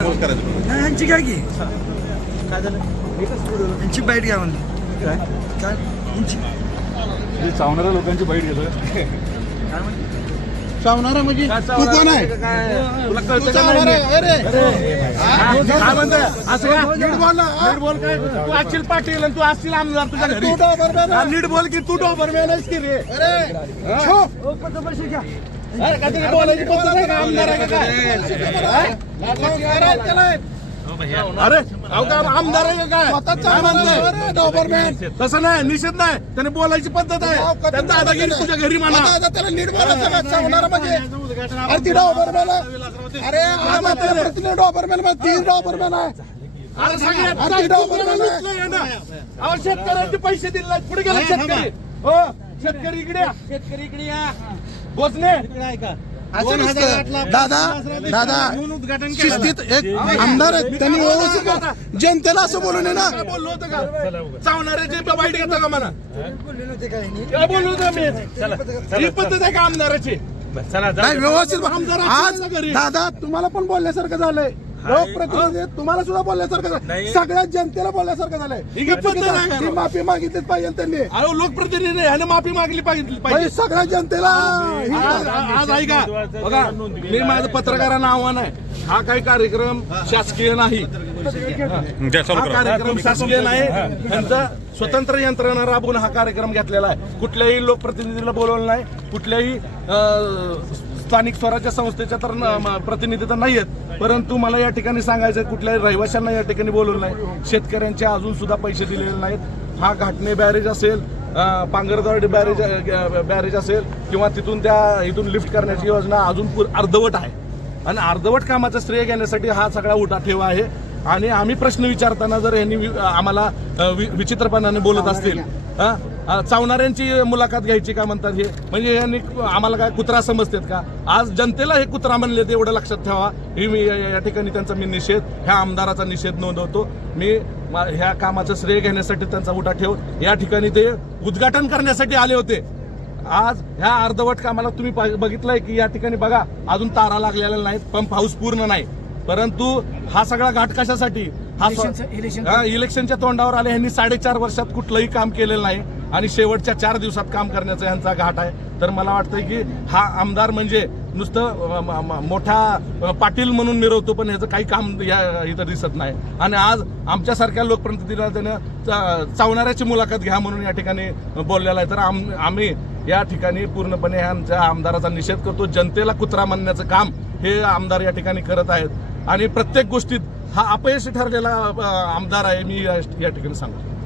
नाही यांची काय की. काय झालं? यांची बाईट घ्या म्हणली. काय? काय? यांची जे चावणाऱ्या लोकांची बाईट घेतोय. चावणारा म्हणजे तू कोण आहे? तुला तू कळतं का चावणार नाही? आहे? अरे! काय म्हणतोय असं का? नीट बोल ना, हा? नीट बोल काय? तू असशील पाटील आणि तू असशील आमदार तुझ्या घरी. तू डॉबरमॅन हा, आहे. नीट बोल की तू डॉबरमॅन आहेस की रे अरे छो. अरे का तुला बोलायची पद्धत आहे का? आमदार आहे का काय? संस्कार आहेत त्याला. अरे अहो का आमदार आहे का काय? स्वतः काय चावणार म्हणतोय अरे डॉबरमॅन. तसं नाही निषेध नाही. त्याने बोलायची पद्धत आहे. त्या दादागिरी तुझ्या घरी म्हणा. आता- आता त्याला नीट बोलायचं म्हणजे अरे ती डॉबरमॅन. अरे आज आपल्या प्रतिनिधी डॉबरमॅन ती डॉबरमॅन आहे. अरे सगळ्यात डॉबरमॅन शेतकऱ्यांचे पैसे दिले. पुढे गेला शेतकरी. हो? शेतकरी इकडे या. शेतकरी इकडे या. बोचणे असं नसतं. दादा दादा शिस्तीत एक आमदार आहेत त्यांनी व्यवस्थित बोल- जनतेला असं बोलू नये ना? काय बोललो होतं का? चावणाऱ्याचे वाईट घेता का मला काय बोललो होतं मी? ही पद्धत आहे का आमदाराची? नाही व्यवस्थित. आमदार आज घरी. दादा तुम्हाला पण बोलल्यासारखं झालंय. लोकप्रतिनिधी तुम्हाला सुद्धा बोलल्यासारखं झालं. सगळ्या जनतेला बोलल्यासारखं झालंय. ही माफी मागितलीच पाहिजे त्यांनी. अहो लोकप्रतिनिधी ह्याने माफी मागली पाहिजे म्हणजे पाहिजे. सगळ्या जनतेला आज आज ऐका. बघा मी माझं पत्रकारांना आव्हान आहे. हा काही कार्यक्रम शासकीय नाही. हा कार्यक्रम शासकीय नाही. त्यांचा स्वतंत्र यंत्रणा राबवून हा कार्यक्रम घेतलेला आहे. कुठल्याही लोकप्रतिनिधीला बोलवलं नाही. कुठल्याही स्थानिक स्वराज्य संस्थेच्या तर न- प्रतिनिधी तर नाही आहेत परंतु मला या ठिकाणी सांगायचं आहे, कुठल्याही रहिवाशांना या ठिकाणी बोलवलं नाही. शेतकऱ्यांचे अजून सुद्धा पैसे दिलेले नाहीत. हा घाटणे बॅरेज असेल अं, पांगरदवाडी बॅरेज बॅरेज असेल किंवा तिथून त्या इथून लिफ्ट करण्याची योजना अजून पुर- अर्धवट आहे. आणि अर्धवट कामाचं श्रेय घेण्यासाठी हा सगळा उठाठेवा आहे. आणि आम्ही प्रश्न विचारताना जर यांनी आम्हाला विचित्रपणाने बोलत असतील चावणाऱ्यांची मुलाखत घ्यायची का म्हणतात हे? म्हणजे यांनी आम्हाला काय कुत्रा समजतात का? आज जनतेला हे कुत्रा म्हणले ते एवढं लक्षात ठेवा. ही मी या ठिकाणी त्यांचा मी निषेध ह्या आमदाराचा निषेध नोंदवतो. मी ह्या कामाचं श्रेय घेण्यासाठी त्यांचा उठाठेव या ठिकाणी ते उद्घाटन करण्यासाठी आले होते. आज ह्या अर्धवट कामाला तुम्ही बघितलंय की या ठिकाणी बघा अजून तारा लागलेल्या नाहीत पंप हाऊस पूर्ण नाही. परंतु हा सगळा घाट कशासाठी? हा हा, इलेक्शनच्या तोंडावर आले यांनी साडेचार वर्षात कुठलंही काम केलेलं नाही आणि शेवटच्या चार दिवसात काम करण्याचा यांचा घाट आहे. तर मला वाटतंय की हा आमदार म्हणजे नुसतं मोठा पाटील म्हणून मिरवतो पण ह्याचं काही काम या इथं दिसत नाही. आणि आज आमच्यासारख्या लोकप्रतिनिधीला त्यानं चावणाऱ्याची मुलाखत घ्या म्हणून या ठिकाणी बोललेला आहे. तर आम आम्ही या ठिकाणी पूर्णपणे ह्यांच्या आमदाराचा निषेध करतो. जनतेला कुत्रा म्हणण्याचं काम हे आमदार या ठिकाणी करत आहेत. आणि प्रत्येक गोष्टीत हा अपयशी ठरलेला आमदार आहे मी या ठिकाणी सांगतो.